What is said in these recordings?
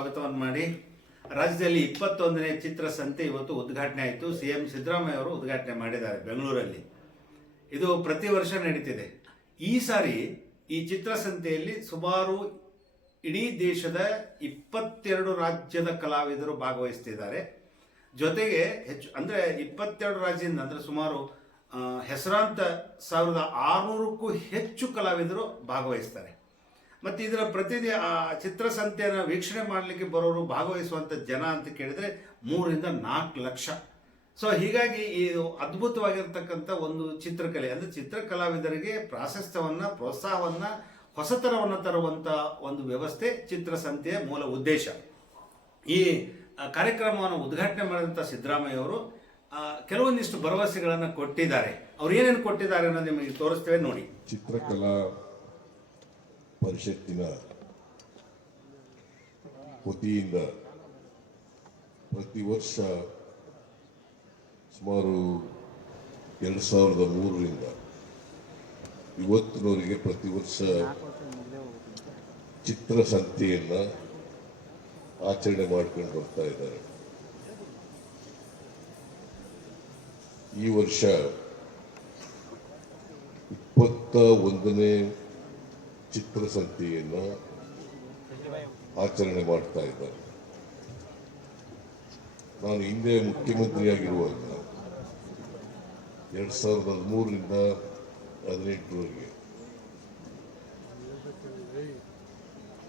ಸ್ವಾಗತವನ್ನು ಮಾಡಿ. ರಾಜ್ಯದಲ್ಲಿ 21ನೇ ಚಿತ್ರಸಂತೆ ಇವತ್ತು ಉದ್ಘಾಟನೆ ಆಯಿತು. CM ಸಿದ್ದರಾಮಯ್ಯ ಅವರು ಉದ್ಘಾಟನೆ ಮಾಡಿದ್ದಾರೆ ಬೆಂಗಳೂರಲ್ಲಿ. ಇದು ಪ್ರತಿ ವರ್ಷ ನಡೀತಿದೆ. ಈ ಸಾರಿ ಈ ಚಿತ್ರಸಂತೆಯಲ್ಲಿ ಸುಮಾರು ಇಡೀ ದೇಶದ 22 ರಾಜ್ಯದ ಕಲಾವಿದರು ಭಾಗವಹಿಸ್ತಿದ್ದಾರೆ. ಜೊತೆಗೆ ಹೆಚ್ಚು ಅಂದರೆ 22 ರಾಜ್ಯದಿಂದ ಅಂದರೆ ಸುಮಾರು ಹೆಸರಾಂತ 1600ಕ್ಕೂ ಹೆಚ್ಚು ಕಲಾವಿದರು ಭಾಗವಹಿಸ್ತಾರೆ. ಮತ್ತು ಇದರ ಆ ಚಿತ್ರಸಂತೆಯನ್ನು ವೀಕ್ಷಣೆ ಮಾಡಲಿಕ್ಕೆ ಬರೋರು ಭಾಗವಹಿಸುವಂಥ ಜನ ಅಂತ ಕೇಳಿದರೆ 3 ರಿಂದ 4 ಲಕ್ಷ. ಸೊ ಹೀಗಾಗಿ ಇದು ಅದ್ಭುತವಾಗಿರ್ತಕ್ಕಂಥ ಒಂದು ಚಿತ್ರಕಲೆ ಅಂದರೆ ಚಿತ್ರಕಲಾವಿದರಿಗೆ ಪ್ರಾಶಸ್ತ್ಯವನ್ನು, ಪ್ರೋತ್ಸಾಹವನ್ನು, ಹೊಸತನವನ್ನು ತರುವಂಥ ಒಂದು ವ್ಯವಸ್ಥೆ ಚಿತ್ರಸಂತೆಯ ಮೂಲ ಉದ್ದೇಶ. ಈ ಕಾರ್ಯಕ್ರಮವನ್ನು ಉದ್ಘಾಟನೆ ಮಾಡಿದಂಥ ಸಿದ್ದರಾಮಯ್ಯ ಅವರು ಕೆಲವೊಂದಿಷ್ಟು ಭರವಸೆಗಳನ್ನು ಕೊಟ್ಟಿದ್ದಾರೆ. ಅವ್ರು ಏನೇನು ಕೊಟ್ಟಿದ್ದಾರೆ ಅನ್ನೋದು ನಿಮಗೆ ತೋರಿಸ್ತೇವೆ ನೋಡಿ. ಚಿತ್ರಕಲಾ ಪರಿಷತ್ತಿನ ವತಿಯಿಂದ ಪ್ರತಿ ವರ್ಷ ಸುಮಾರು 2003ರಿಂದ ಇವತ್ತಿನವರೆಗೆ ಪ್ರತಿ ವರ್ಷ ಚಿತ್ರಸಂತೆಯನ್ನು ಆಚರಣೆ ಮಾಡ್ಕೊಂಡು ಬರ್ತಾ ಇದ್ದಾರೆ. ಈ ವರ್ಷ 21ನೇ ಚಿತ್ರಸಂತೆಯನ್ನು ಆಚರಣೆ ಮಾಡ್ತಾ ಇದ್ದಾರೆ. ನಾನು ಹಿಂದೆ ಮುಖ್ಯಮಂತ್ರಿಯಾಗಿರುವಾಗ 2013ರಿಂದ 2018ರವರೆಗೆ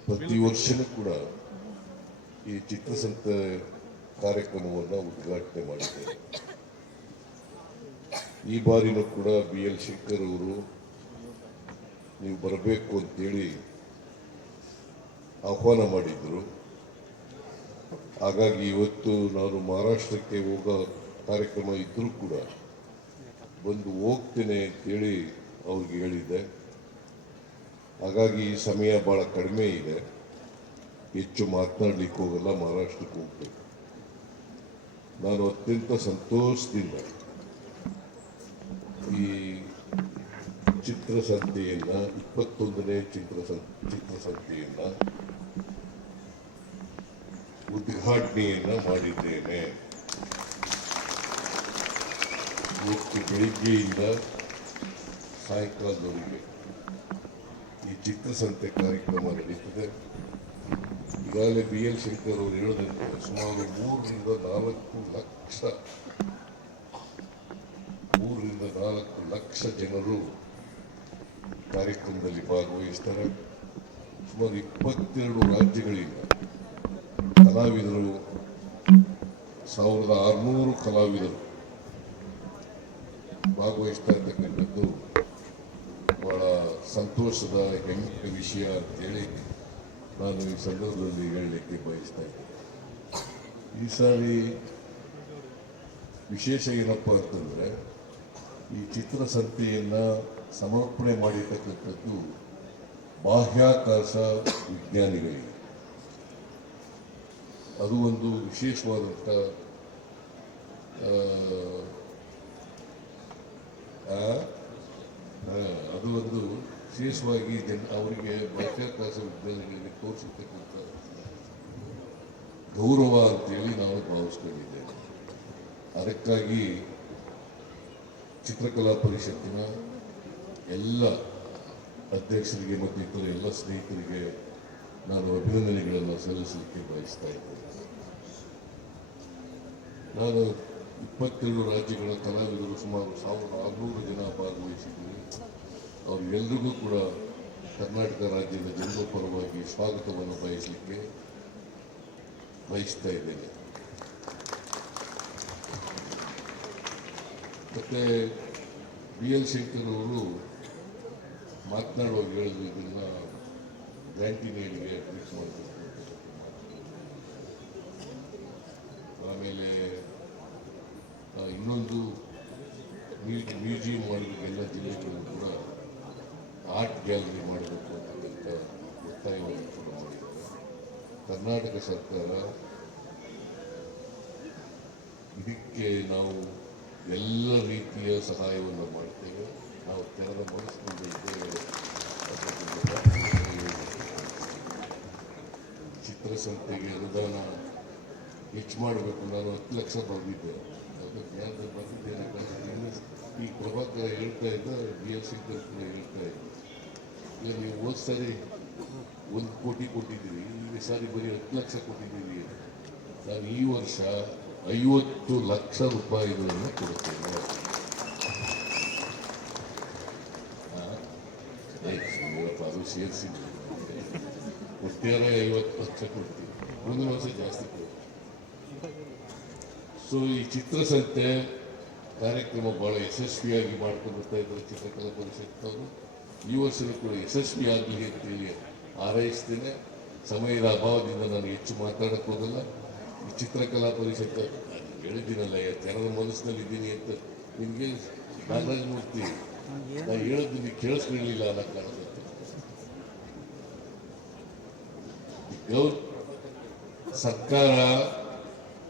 ಪ್ರತಿ ವರ್ಷನೂ ಕೂಡ ಈ ಚಿತ್ರಸಂತೆ ಕಾರ್ಯಕ್ರಮವನ್ನು ಉದ್ಘಾಟನೆ ಮಾಡಿದ್ದೇನೆ. ಈ ಬಾರಿನೂ ಕೂಡ BL ಶಂಕರ್ ಅವರು ನೀವು ಬರಬೇಕು ಅಂತೇಳಿ ಆಹ್ವಾನ ಮಾಡಿದ್ರು. ಹಾಗಾಗಿ ಇವತ್ತು ನಾನು ಮಹಾರಾಷ್ಟ್ರಕ್ಕೆ ಹೋಗೋ ಕಾರ್ಯಕ್ರಮ ಇದ್ದರೂ ಕೂಡ ಬಂದು ಹೋಗ್ತೇನೆ ಅಂತೇಳಿ ಅವ್ರಿಗೆ ಹೇಳಿದ್ದೆ. ಹಾಗಾಗಿ ಸಮಯ ಭಾಳ ಕಡಿಮೆ ಇದೆ, ಹೆಚ್ಚು ಮಾತನಾಡಲಿಕ್ಕೆ ಹೋಗಲ್ಲ, ಮಹಾರಾಷ್ಟ್ರಕ್ಕೆ ಹೋಗ್ಬೇಕು. ನಾನು ಅತ್ಯಂತ ಸಂತೋಷದಿಂದ ಈ ಚಿತ್ರಸಂತೆಯನ್ನು 21ನೇ ಚಿತ್ರಸಂತೆಯನ್ನು ಉದ್ಘಾಟನೆಯನ್ನು ಮಾಡಿದ್ದೇನೆ. ಇವತ್ತು ಬೆಳಿಗ್ಗೆಯಿಂದ ಸಾಯಂಕಾಲದವರೆಗೆ ಈ ಚಿತ್ರಸಂತೆ ಕಾರ್ಯಕ್ರಮ ನಡೀತದೆ. ಈಗಾಗಲೇ BL ಶಂಕರ್ ಅವರು ಹೇಳಿದಂತೆ ಸುಮಾರು 3 ರಿಂದ 4 ಲಕ್ಷ ಜನರು ಕಾರ್ಯಕ್ರಮದಲ್ಲಿ ಭಾಗವಹಿಸ್ತಾರೆ. ಸುಮಾರು 22 ರಾಜ್ಯಗಳಿಂದ ಕಲಾವಿದರು, 1600 ಕಲಾವಿದರು ಭಾಗವಹಿಸ್ತಾ ಇರ್ತಕ್ಕಂಥದ್ದು ಬಹಳ ಸಂತೋಷದ ಹೆಮ್ಮೆಯ ವಿಷಯ ಅಂತೇಳಿ ನಾನು ಈ ಸಂದರ್ಭದಲ್ಲಿ ಹೇಳಲಿಕ್ಕೆ ಬಯಸ್ತಾ ಇದ್ದೇನೆ. ಈ ಸಾರಿ ವಿಶೇಷ ಏನಪ್ಪ ಅಂತಂದರೆ ಈ ಚಿತ್ರಸಂತೆಯನ್ನು ಸಮರ್ಪಣೆ ಮಾಡಿರ್ತಕ್ಕಂಥದ್ದು ಬಾಹ್ಯಾಕಾಶ ವಿಜ್ಞಾನಿಗಳಿಗೆ. ಅದು ಒಂದು ವಿಶೇಷವಾದಂಥ ವಿಶೇಷವಾಗಿ ಅವರಿಗೆ ಬಾಹ್ಯಾಕಾಶ ವಿಜ್ಞಾನಿಗಳಿಗೆ ತೋರಿಸಿರ್ತಕ್ಕಂಥ ಗೌರವ ಅಂತೇಳಿ ನಾವು ಭಾವಿಸ್ಕೊಂಡಿದ್ದೇವೆ. ಅದಕ್ಕಾಗಿ ಚಿತ್ರಕಲಾ ಪರಿಷತ್ತಿನ ಎಲ್ಲ ಅಧ್ಯಕ್ಷರಿಗೆ ಮತ್ತು ಇತರ ಎಲ್ಲ ಸ್ನೇಹಿತರಿಗೆ ನಾನು ಅಭಿನಂದನೆಗಳನ್ನು ಸಲ್ಲಿಸಲಿಕ್ಕೆ ಬಯಸ್ತಾ ಇದ್ದೇನೆ. ನಾನು 22 ರಾಜ್ಯಗಳ ಕಲಾವಿದರು ಸುಮಾರು 1600 ಜನ ಭಾಗವಹಿಸಿದ್ದೀನಿ. ಅವರೆಲ್ಲರಿಗೂ ಕೂಡ ಕರ್ನಾಟಕ ರಾಜ್ಯದ ಜನರ ಪರವಾಗಿ ಸ್ವಾಗತವನ್ನು ಬಯಸ್ತಾ ಇದ್ದೇನೆ. ಮತ್ತು BL ಶಂಕರ್ ಅವರು ಮಾತನಾಡುವಾಗ ಹೇಳಿದ್ರು, ಇದನ್ನು ಗ್ರ್ಯಾಂಟಿನೇರಿಗೆ ಟ್ರೀಟ್ ಮಾಡಬೇಕು. ಆಮೇಲೆ ಇನ್ನೊಂದು ಮ್ಯೂಸಿಯಂ ಮಾಡಬೇಕು, ಎಲ್ಲ ಜಿಲ್ಲೆಗಳು ಕೂಡ ಆರ್ಟ್ ಗ್ಯಾಲರಿ ಮಾಡಬೇಕು ಅಂತಕ್ಕಂಥ ಒತ್ತಾಯವನ್ನು ಕೂಡ ಮಾಡಿದ್ದಾರೆ. ಕರ್ನಾಟಕ ಸರ್ಕಾರ ಇದಕ್ಕೆ ನಾವು ಎಲ್ಲ ರೀತಿಯ ಸಹಾಯವನ್ನು ಮಾಡ್ತೇವೆ. ನಾವು ತೆರೆದ ಮನಸ್ಸಿನಿಂದ ಇದ್ದೇವೆ. ಚಿತ್ರಸಂತೆಗೆ ಅನುದಾನ ಹೆಚ್ಚು ಮಾಡಬೇಕು. ನಾನು 10 ಲಕ್ಷ ಬರೆದಿದ್ದೆ, ಅದು ಜ್ಞಾನ ಬಂದಿದ್ದೇನೆ. ಈ ಪ್ರಭಾಕರ ಹೇಳ್ತಾ ಇದ್ದ, ಬಿ ಎಸ್ ಶಂಕರ್ ಕೂಡ ಹೇಳ್ತಾ ಇದ್ದ, ಈಗ ನೀವು ಹೋದ ಸಾರಿ 1 ಕೋಟಿ ಕೊಟ್ಟಿದ್ದೀರಿ, ಈ ಸಾರಿ ಬರೀ 10 ಲಕ್ಷ ಕೊಟ್ಟಿದ್ದೀರಿ. ನಾನು ಈ ವರ್ಷ 50 ಲಕ್ಷ ರೂಪಾಯಿಗಳನ್ನು ಕೊಡುತ್ತೇನೆ. ಅದು ಸೇರಿಸಿದ್ವಿ, ಒಟ್ಟಾರೆ 50 ಲಕ್ಷ ಕೊಡ್ತೀವಿ. ಮುಂದಿನ ವರ್ಷ ಜಾಸ್ತಿ ಕೊಡ್ತೀವಿ. ಸೊ ಈ ಚಿತ್ರಸಂತೆ ಕಾರ್ಯಕ್ರಮ ಬಹಳ ಯಶಸ್ವಿಯಾಗಿ ಮಾಡ್ಕೊಂಡು ಬರ್ತಾ ಇದ್ದಾರೆ ಚಿತ್ರಕಲಾ ಪರಿಷತ್ನವರು. ಈ ವರ್ಷವೂ ಕೂಡ ಯಶಸ್ವಿಯಾಗಲಿ ಅಂತೇಳಿ ಹಾರೈಸ್ತೇನೆ. ಸಮಯದ ಅಭಾವದಿಂದ ನಾನು ಹೆಚ್ಚು ಮಾತಾಡಕ್ಕೆ ಹೋಗಲ್ಲ. ಈ ಚಿತ್ರಕಲಾ ಪರಿಷತ್ ಹೇಳಿದ್ದೀನಲ್ಲ, ಜನರ ಮನಸ್ಸಿನಲ್ಲಿ ಇದ್ದೀನಿ ಅಂತ. ನಿಮಗೆ ನಾಗರಾಜ ಮೂರ್ತಿ ನಾನು ಹೇಳೋದು ನೀವು ಕೇಳಿಸ್ಕೊಳ್ಳಿಲ್ಲ ಅನ್ನೋ ಕಾರಣಕ್ಕೆ ಸರ್ಕಾರ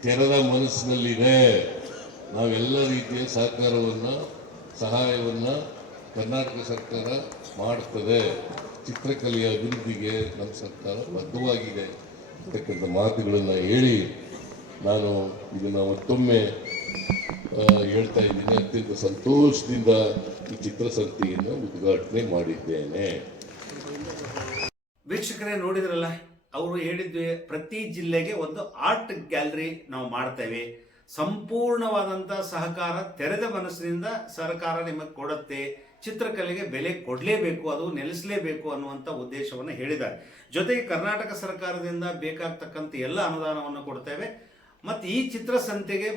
ತೆರೆದ ಮನಸ್ಸಿನಲ್ಲಿದೆ. ನಾವೆಲ್ಲ ರೀತಿಯ ಸಹಕಾರವನ್ನು ಸಹಾಯವನ್ನು ಕರ್ನಾಟಕ ಸರ್ಕಾರ ಮಾಡ್ತದೆ. ಚಿತ್ರಕಲೆಯ ಅಭಿವೃದ್ಧಿಗೆ ನಮ್ಮ ಸರ್ಕಾರ ಬದ್ಧವಾಗಿದೆ ಅಂತಕ್ಕಂಥ ಮಾತುಗಳನ್ನು ಹೇಳಿ ನಾನು ಇದನ್ನು ಮತ್ತೊಮ್ಮೆ ಹೇಳ್ತಾ ಇದ್ದೀನಿ. ಅತ್ಯಂತ ಸಂತೋಷದಿಂದ ಈ ಚಿತ್ರಸಂತೆಯನ್ನು ಉದ್ಘಾಟನೆ ಮಾಡಿದ್ದೇನೆ. ವೀಕ್ಷಕರೇ, ನೋಡಿದ್ರಲ್ಲ, ಅವರು ಹೇಳಿದ್ವಿ ಪ್ರತಿ ಜಿಲ್ಲೆಗೆ ಒಂದು ಆರ್ಟ್ ಗ್ಯಾಲರಿ ನಾವು ಮಾಡ್ತೇವೆ, ಸಂಪೂರ್ಣವಾದಂಥ ಸಹಕಾರ ತೆರೆದ ಮನಸ್ಸಿನಿಂದ ಸರ್ಕಾರ ನಿಮಗೆ ಕೊಡುತ್ತೆ, ಚಿತ್ರಕಲೆಗೆ ಬೆಲೆ ಕೊಡಲೇಬೇಕು, ಅದು ನೆಲೆಸಲೇಬೇಕು ಅನ್ನುವಂಥ ಉದ್ದೇಶವನ್ನು ಹೇಳಿದ್ದಾರೆ. ಜೊತೆಗೆ ಕರ್ನಾಟಕ ಸರ್ಕಾರದಿಂದ ಬೇಕಾಗ್ತಕ್ಕಂಥ ಎಲ್ಲ ಅನುದಾನವನ್ನು ಕೊಡ್ತೇವೆ. ಮತ್ತು ಈ ಚಿತ್ರಸಂತೆಗೆ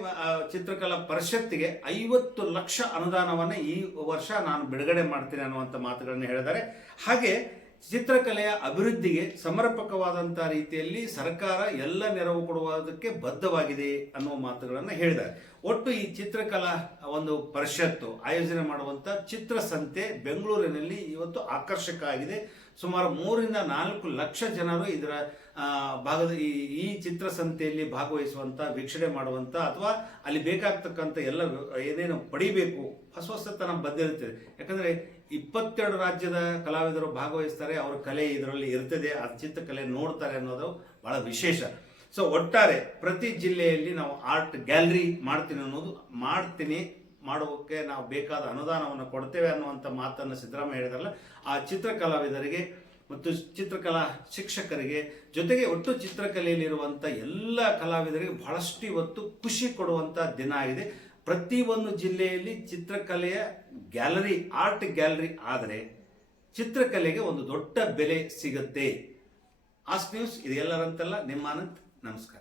ಚಿತ್ರಕಲಾ ಪರಿಷತ್ತಿಗೆ 50 ಲಕ್ಷ ಅನುದಾನವನ್ನು ಈ ವರ್ಷ ನಾನು ಬಿಡುಗಡೆ ಮಾಡ್ತೀನಿ ಅನ್ನುವಂಥ ಮಾತುಗಳನ್ನು ಹೇಳಿದ್ದಾರೆ. ಹಾಗೆ ಚಿತ್ರಕಲೆಯ ಅಭಿವೃದ್ಧಿಗೆ ಸಮರ್ಪಕವಾದಂಥ ರೀತಿಯಲ್ಲಿ ಸರ್ಕಾರ ಎಲ್ಲ ನೆರವು ಕೊಡುವುದಕ್ಕೆ ಬದ್ಧವಾಗಿದೆ ಅನ್ನುವ ಮಾತುಗಳನ್ನು ಹೇಳಿದ್ದಾರೆ. ಒಟ್ಟು ಈ ಚಿತ್ರಕಲಾ ಒಂದು ಪರಿಷತ್ತು ಆಯೋಜನೆ ಮಾಡುವಂಥ ಚಿತ್ರಸಂತೆ ಬೆಂಗಳೂರಿನಲ್ಲಿ ಇವತ್ತು ಆಕರ್ಷಕ ಆಗಿದೆ. ಸುಮಾರು 3 ರಿಂದ 4 ಲಕ್ಷ ಜನರು ಇದರ ಭಾಗದ ಈ ಚಿತ್ರಸಂತೆಯಲ್ಲಿ ಭಾಗವಹಿಸುವಂಥ, ವೀಕ್ಷಣೆ ಮಾಡುವಂಥ, ಅಥವಾ ಅಲ್ಲಿ ಬೇಕಾಗ್ತಕ್ಕಂಥ ಎಲ್ಲ ಏನೇನು ಪಡಿಬೇಕು ಹೊಸತನ ಬದ್ಧರಿರ್ತದೆ. ಯಾಕಂದರೆ 22 ರಾಜ್ಯದ ಕಲಾವಿದರು ಭಾಗವಹಿಸ್ತಾರೆ, ಅವರ ಕಲೆ ಇದರಲ್ಲಿ ಇರ್ತದೆ, ಆ ಚಿತ್ರಕಲೆ ನೋಡ್ತಾರೆ ಅನ್ನೋದು ಬಹಳ ವಿಶೇಷ. ಸೊ ಒಟ್ಟಾರೆ ಪ್ರತಿ ಜಿಲ್ಲೆಯಲ್ಲಿ ನಾವು ಆರ್ಟ್ ಗ್ಯಾಲರಿ ಮಾಡೋಕ್ಕೆ ನಾವು ಬೇಕಾದ ಅನುದಾನವನ್ನು ಕೊಡ್ತೇವೆ ಅನ್ನುವಂಥ ಮಾತನ್ನು ಸಿದ್ದರಾಮಯ್ಯ ಹೇಳಿದಾರಲ್ಲ, ಆ ಚಿತ್ರಕಲಾವಿದರಿಗೆ ಮತ್ತು ಚಿತ್ರಕಲಾ ಶಿಕ್ಷಕರಿಗೆ, ಜೊತೆಗೆ ಒಟ್ಟು ಚಿತ್ರಕಲೆಯಲ್ಲಿರುವಂಥ ಎಲ್ಲ ಕಲಾವಿದರಿಗೆ ಬಹಳಷ್ಟು ಇವತ್ತು ಖುಷಿ ಕೊಡುವಂಥ ದಿನ ಆಗಿದೆ. ಪ್ರತಿಯೊಂದು ಜಿಲ್ಲೆಯಲ್ಲಿ ಚಿತ್ರಕಲೆಯ ಗ್ಯಾಲರಿ, ಆರ್ಟ್ ಗ್ಯಾಲರಿ ಆದರೆ ಚಿತ್ರಕಲೆಗೆ ಒಂದು ದೊಡ್ಡ ಬೆಲೆ ಸಿಗುತ್ತೆ. ಆಸ್ಕ್ ನ್ಯೂಸ್ ಇದು ಎಲ್ಲರಂತಲ್ಲ, ನಿಮ್ಮ ಆನಂದ್. ನಮಸ್ಕಾರ.